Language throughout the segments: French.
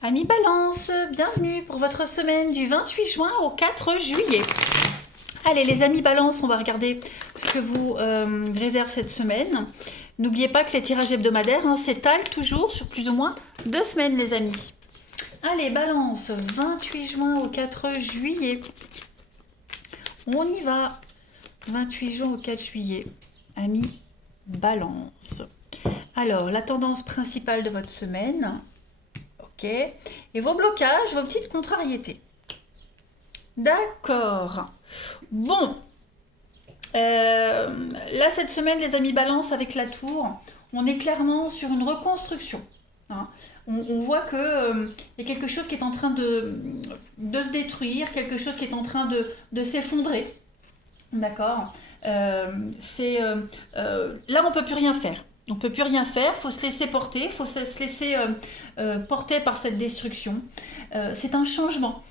Amis Balance, bienvenue pour votre semaine du 28 juin au 4 juillet. Allez les amis Balance, on va regarder ce que vous réserve cette semaine. N'oubliez pas que les tirages hebdomadaires s'étalent toujours sur plus ou moins 2 semaines les amis. Allez Balance, 28 juin au 4 juillet. On y va. 28 juin au 4 juillet. Amis Balance. Alors, la tendance principale de votre semaine. Ok. Et vos blocages, vos petites contrariétés. D'accord. Bon. Là, cette semaine, les amis Balance, avec la tour, on est clairement sur une reconstruction. Hein. On voit que y a quelque chose qui est en train de se détruire, quelque chose qui est en train de s'effondrer. D'accord. Là, on peut plus rien faire. On peut plus rien faire. Faut se laisser porter. Faut se laisser porter par cette destruction. C'est un changement.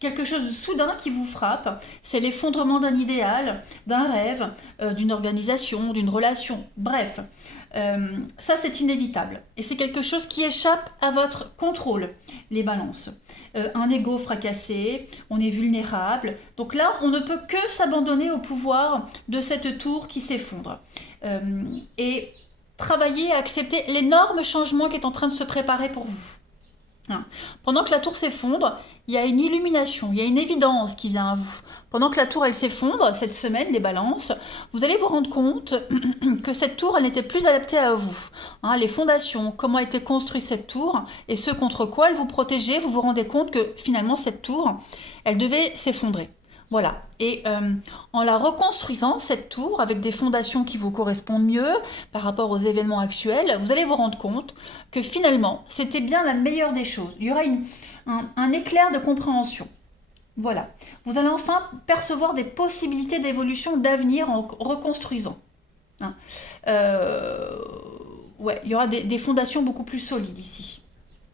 Quelque chose de soudain qui vous frappe, c'est l'effondrement d'un idéal, d'un rêve, d'une organisation, d'une relation, bref. Ça, c'est inévitable. Et c'est quelque chose qui échappe à votre contrôle, les balances. Un ego fracassé, on est vulnérable. Donc là, on ne peut que s'abandonner au pouvoir de cette tour qui s'effondre. Et travailler à accepter l'énorme changement qui est en train de se préparer pour vous. Pendant que la tour s'effondre, il y a une illumination, il y a une évidence qui vient à vous. Pendant que la tour elle s'effondre, cette semaine, les balances, vous allez vous rendre compte que cette tour elle n'était plus adaptée à vous. Les fondations, comment a été construite cette tour et ce contre quoi elle vous protégeait, vous vous rendez compte que finalement cette tour, elle devait s'effondrer. Voilà. Et en la reconstruisant, cette tour, avec des fondations qui vous correspondent mieux par rapport aux événements actuels, vous allez vous rendre compte que finalement, c'était bien la meilleure des choses. Il y aura un éclair de compréhension. Voilà. Vous allez enfin percevoir des possibilités d'évolution d'avenir en reconstruisant. Hein. Ouais, il y aura des fondations beaucoup plus solides ici.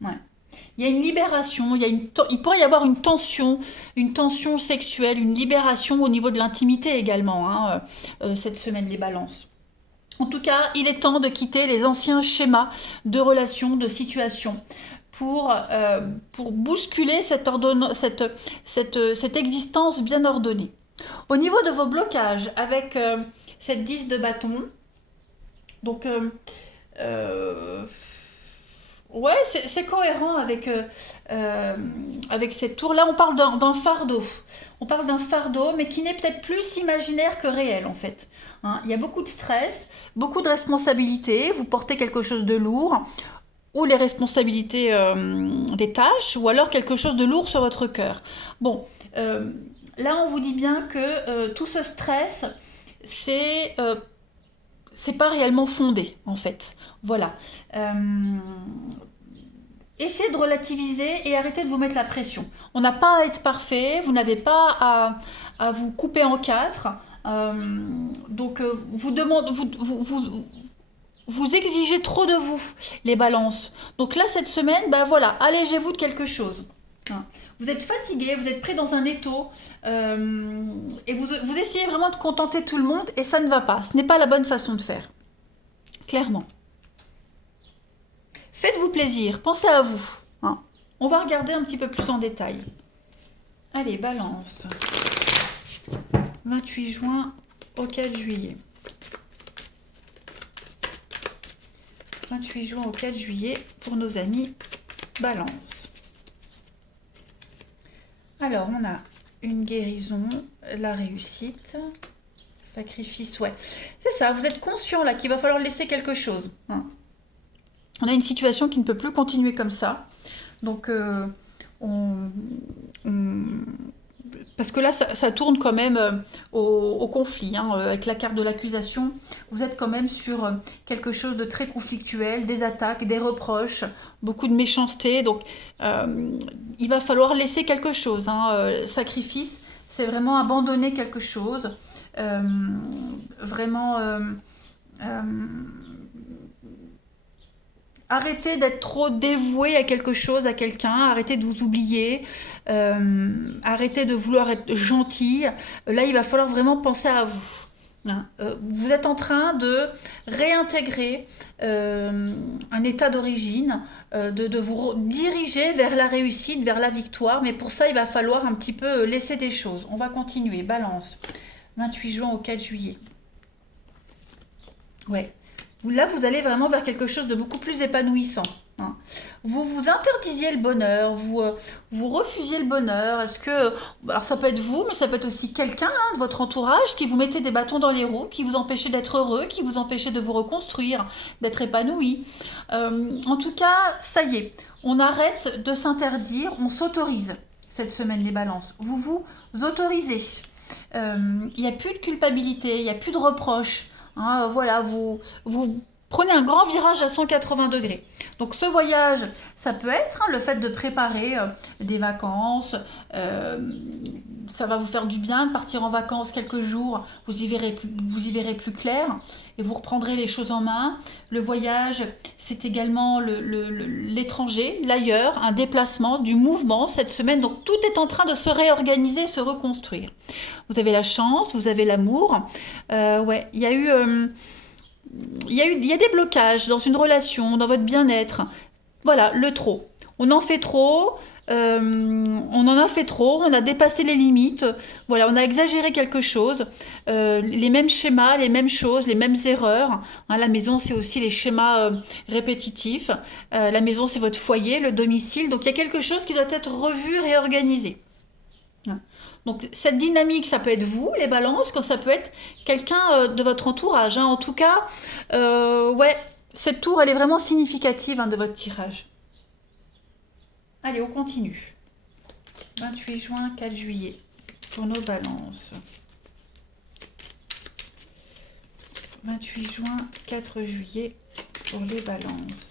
Ouais. Il y a une libération, il pourrait y avoir une tension sexuelle, une libération au niveau de l'intimité également, cette semaine, les balances. En tout cas, il est temps de quitter les anciens schémas de relations, de situations, pour bousculer cette existence bien ordonnée. Au niveau de vos blocages, avec cette 10 de bâton, donc... ouais, c'est cohérent avec cette tour. Là, on parle d'un fardeau. On parle d'un fardeau, mais qui n'est peut-être plus imaginaire que réel, en fait. Il y a beaucoup de stress, beaucoup de responsabilités. Vous portez quelque chose de lourd, ou les responsabilités des tâches, ou alors quelque chose de lourd sur votre cœur. Bon, là, on vous dit bien que tout ce stress, c'est pas réellement fondé, en fait. Voilà. Essayez de relativiser et arrêtez de vous mettre la pression. On n'a pas à être parfait, vous n'avez pas à vous couper en quatre. Donc, vous exigez trop de vous, les balances. Donc là, cette semaine, ben voilà, allégez-vous de quelque chose. Vous êtes fatigué, vous êtes pris dans un étau, et vous essayez vraiment de contenter tout le monde, et ça ne va pas. Ce n'est pas la bonne façon de faire. Clairement. Faites-vous plaisir, pensez à vous. On va regarder un petit peu plus en détail. Allez, balance. 28 juin au 4 juillet. 28 juin au 4 juillet pour nos amis balance. Alors, on a une guérison, la réussite, sacrifice, ouais. C'est ça, vous êtes conscient là qu'il va falloir laisser quelque chose. On a une situation qui ne peut plus continuer comme ça. Donc, parce que là, ça tourne quand même au conflit. Avec la carte de l'accusation, vous êtes quand même sur quelque chose de très conflictuel, des attaques, des reproches, beaucoup de méchanceté. Donc, il va falloir laisser quelque chose. Sacrifice, c'est vraiment abandonner quelque chose. Vraiment... arrêtez d'être trop dévoué à quelque chose, à quelqu'un, arrêtez de vous oublier, arrêtez de vouloir être gentil. Là, il va falloir vraiment penser à vous. hein. Vous êtes en train de réintégrer un état d'origine, de vous diriger vers la réussite, vers la victoire. Mais pour ça, il va falloir un petit peu laisser des choses. On va continuer. Balance. 28 juin au 4 juillet. Ouais. Là, vous allez vraiment vers quelque chose de beaucoup plus épanouissant, hein. Vous vous interdisiez le bonheur, vous refusiez le bonheur. Est-ce que, alors ça peut être vous, mais ça peut être aussi quelqu'un, hein, de votre entourage qui vous mettait des bâtons dans les roues, qui vous empêchait d'être heureux, qui vous empêchait de vous reconstruire, d'être épanoui. En tout cas, ça y est, on arrête de s'interdire, on s'autorise cette semaine les balances. Vous vous autorisez. Il n'y a plus de culpabilité, il n'y a plus de reproches. Hein, voilà, vous prenez un grand virage à 180 degrés. Donc ce voyage, ça peut être, hein, le fait de préparer des vacances. Ça va vous faire du bien de partir en vacances quelques jours. Vous y verrez plus clair et vous reprendrez les choses en main. Le voyage, c'est également l'étranger, l'ailleurs, un déplacement, du mouvement cette semaine. Donc tout est en train de se réorganiser, se reconstruire. Vous avez la chance, vous avez l'amour. Ouais, il y a des blocages dans une relation, dans votre bien-être. Voilà, le trop. On en fait trop, on en a fait trop, on a dépassé les limites. Voilà, on a exagéré quelque chose. Les mêmes schémas, les mêmes choses, les mêmes erreurs. Hein, la maison, c'est aussi les schémas répétitifs. La maison, c'est votre foyer, le domicile. Donc il y a quelque chose qui doit être revu, réorganisé. Donc cette dynamique, ça peut être vous, les balances, quand ça peut être quelqu'un de votre entourage, hein. En tout cas, ouais, cette tour, elle est vraiment significative, hein, de votre tirage. Allez, on continue. 28 juin, 4 juillet, pour nos balances. 28 juin, 4 juillet, pour les balances.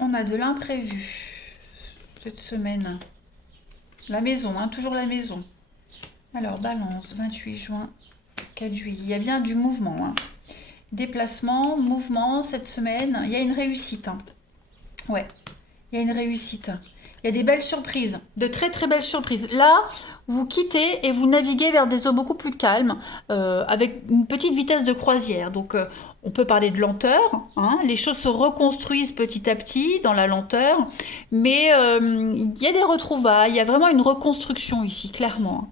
On a de l'imprévu cette semaine. La maison, hein, toujours la maison. Alors, balance, 28 juin, 4 juillet. Il y a bien du mouvement, hein. Déplacement, mouvement, cette semaine. Il y a une réussite, hein. Ouais, il y a une réussite. Il y a des belles surprises, de très très belles surprises. Là, vous quittez et vous naviguez vers des eaux beaucoup plus calmes, avec une petite vitesse de croisière. Donc, on peut parler de lenteur, hein. Les choses se reconstruisent petit à petit dans la lenteur, mais il y a des retrouvailles, il y a vraiment une reconstruction ici, clairement, hein.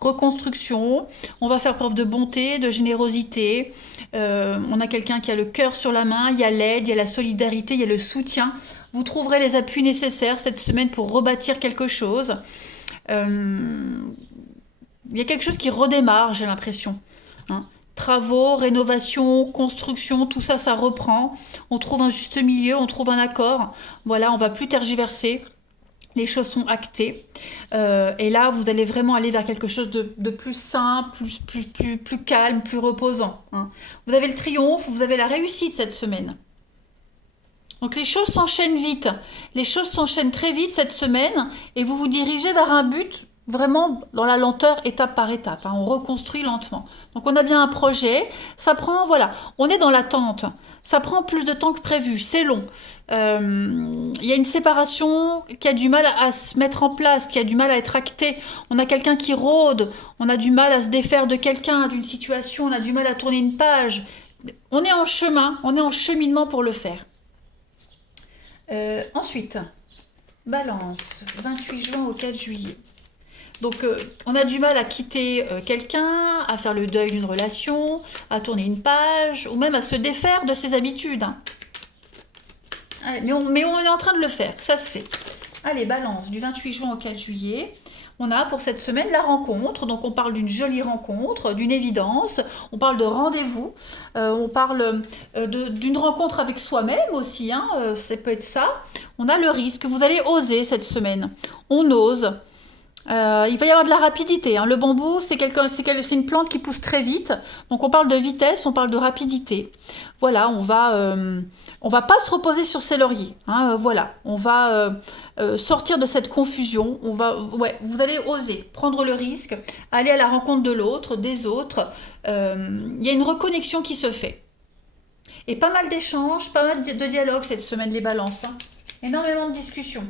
Reconstruction, on va faire preuve de bonté, de générosité. On a quelqu'un qui a le cœur sur la main, il y a l'aide, il y a la solidarité, il y a le soutien. Vous trouverez les appuis nécessaires cette semaine pour rebâtir quelque chose. Il y a quelque chose qui redémarre, j'ai l'impression, hein. Travaux, rénovation, construction, tout ça, ça reprend. On trouve un juste milieu, on trouve un accord. Voilà, on va plus tergiverser. Les choses sont actées. Et là, vous allez vraiment aller vers quelque chose de plus sain, plus calme, plus reposant, hein. Vous avez le triomphe, vous avez la réussite cette semaine. Donc les choses s'enchaînent vite. Les choses s'enchaînent très vite cette semaine et vous vous dirigez vers un but vraiment dans la lenteur, étape par étape, hein. On reconstruit lentement. Donc on a bien un projet. Ça prend, voilà, on est dans l'attente. Ça prend plus de temps que prévu. C'est long. Il y a une séparation qui a du mal à se mettre en place, qui a du mal à être actée. On a quelqu'un qui rôde. On a du mal à se défaire de quelqu'un, d'une situation. On a du mal à tourner une page. On est en chemin, on est en cheminement pour le faire. Ensuite, balance, 28 juin au 4 juillet. Donc, on a du mal à quitter quelqu'un, à faire le deuil d'une relation, à tourner une page, ou même à se défaire de ses habitudes, hein. Allez, mais on est en train de le faire, ça se fait. Allez, balance, du 28 juin au 4 juillet. On a pour cette semaine la rencontre, donc on parle d'une jolie rencontre, d'une évidence, on parle de rendez-vous, on parle d'une rencontre avec soi-même aussi, hein, ça peut être ça. On a le risque, vous allez oser cette semaine, on ose. Il va y avoir de la rapidité, hein. Le bambou, c'est une plante qui pousse très vite. Donc on parle de vitesse, on parle de rapidité. Voilà, on va pas se reposer sur ses lauriers, hein. Voilà, on va sortir de cette confusion. Ouais, vous allez oser prendre le risque, aller à la rencontre de l'autre, des autres. Il y a une reconnexion qui se fait. Et pas mal d'échanges, pas mal de dialogues cette semaine, les balances, hein. Énormément de discussions.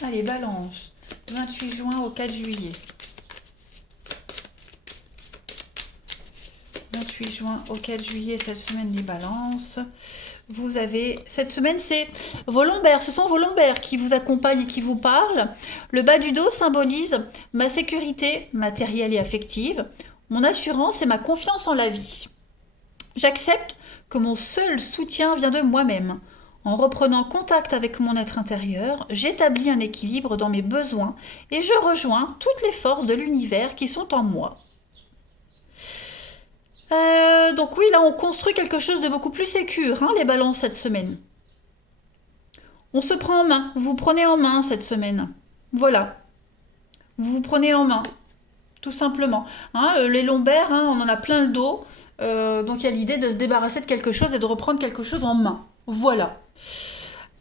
Allez, balance. 28 juin au 4 juillet. 28 juin au 4 juillet, cette semaine des balances. Vous avez, cette semaine, c'est vos lombaires. Ce sont vos lombaires qui vous accompagnent et qui vous parlent. Le bas du dos symbolise ma sécurité matérielle et affective, mon assurance et ma confiance en la vie. J'accepte que mon seul soutien vient de moi-même. En reprenant contact avec mon être intérieur, j'établis un équilibre dans mes besoins et je rejoins toutes les forces de l'univers qui sont en moi. Donc oui, là on construit quelque chose de beaucoup plus sécure, hein, les balances cette semaine. On se prend en main, vous vous prenez en main cette semaine. Voilà, vous vous prenez en main, tout simplement. Hein, les lombaires, hein, on en a plein le dos, donc il y a l'idée de se débarrasser de quelque chose et de reprendre quelque chose en main. Voilà.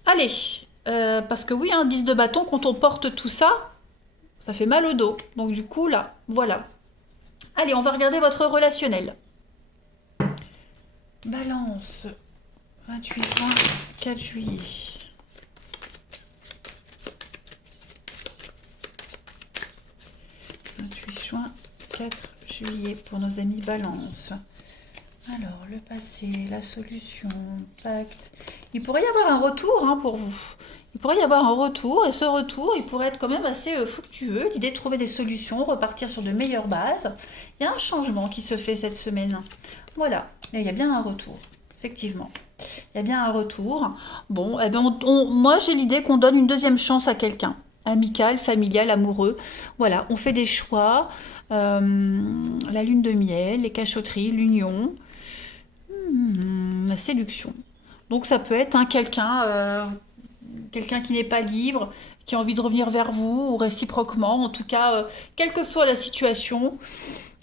Allez, parce que oui, 10 de bâton, quand on porte tout ça, ça fait mal au dos. Donc du coup, là, voilà. Allez, on va regarder votre relationnel. Balance, 28 juin, 4 juillet. Juin, 4 juillet pour nos amis balance. Alors, le passé, la solution, pacte. Il pourrait y avoir un retour pour vous. Il pourrait y avoir un retour, et ce retour, il pourrait être quand même assez fructueux. L'idée de trouver des solutions, repartir sur de meilleures bases. Il y a un changement qui se fait cette semaine. Voilà, et il y a bien un retour, effectivement. Il y a bien un retour. Bon, eh ben moi j'ai l'idée qu'on donne une deuxième chance à quelqu'un. Amical, familial, amoureux. Voilà, on fait des choix. La lune de miel, les cachotteries, l'union, la séduction. Donc ça peut être quelqu'un qui n'est pas libre, qui a envie de revenir vers vous, ou réciproquement. En tout cas, quelle que soit la situation,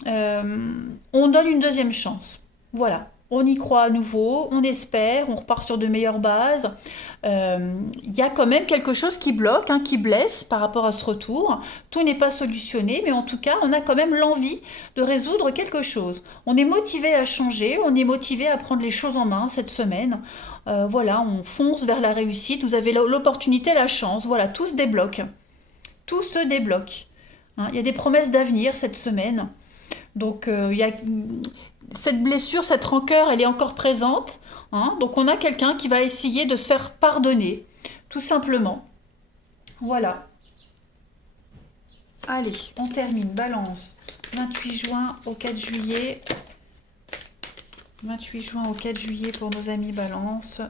on donne une deuxième chance. Voilà. On y croit à nouveau, on espère, on repart sur de meilleures bases. Il y a quand même quelque chose qui bloque, qui blesse par rapport à ce retour. Tout n'est pas solutionné, mais en tout cas, on a quand même l'envie de résoudre quelque chose. On est motivé à changer, on est motivé à prendre les choses en main cette semaine. Voilà, on fonce vers la réussite. Vous avez l'opportunité, la chance. Voilà, tout se débloque. Tout se débloque. Il y a des promesses d'avenir cette semaine. Donc, il y a cette blessure, cette rancœur, elle est encore présente. Donc on a quelqu'un qui va essayer de se faire pardonner, tout simplement. Voilà. Allez, on termine. Balance. 28 juin au 4 juillet. 28 juin au 4 juillet pour nos amis Balance.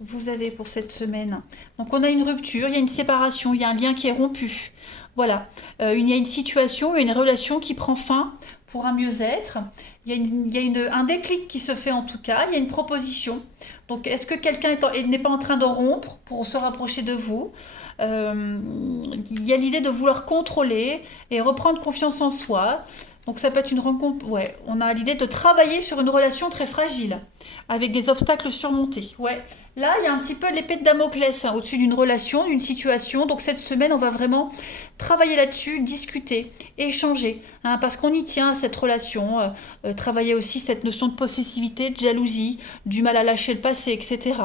Vous avez pour cette semaine. Donc on a une rupture, il y a une séparation, il y a un lien qui est rompu. Voilà, il y a une situation, une relation qui prend fin pour un mieux-être. Il y a un déclic qui se fait en tout cas, il y a une proposition. Donc est-ce que quelqu'un n'est pas en train de rompre pour se rapprocher de vous? Il y a l'idée de vouloir contrôler et reprendre confiance en soi. Donc ça peut être une rencontre, ouais, on a l'idée de travailler sur une relation très fragile, avec des obstacles surmontés. Ouais, là il y a un petit peu l'épée de Damoclès au-dessus d'une relation, d'une situation. Donc cette semaine, on va vraiment travailler là-dessus, discuter, échanger, parce qu'on y tient à cette relation, travailler aussi cette notion de possessivité, de jalousie, du mal à lâcher le passé, etc.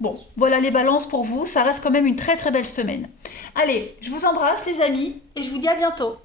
Bon, voilà les balances pour vous, ça reste quand même une très très belle semaine. Allez, je vous embrasse les amis, et je vous dis à bientôt.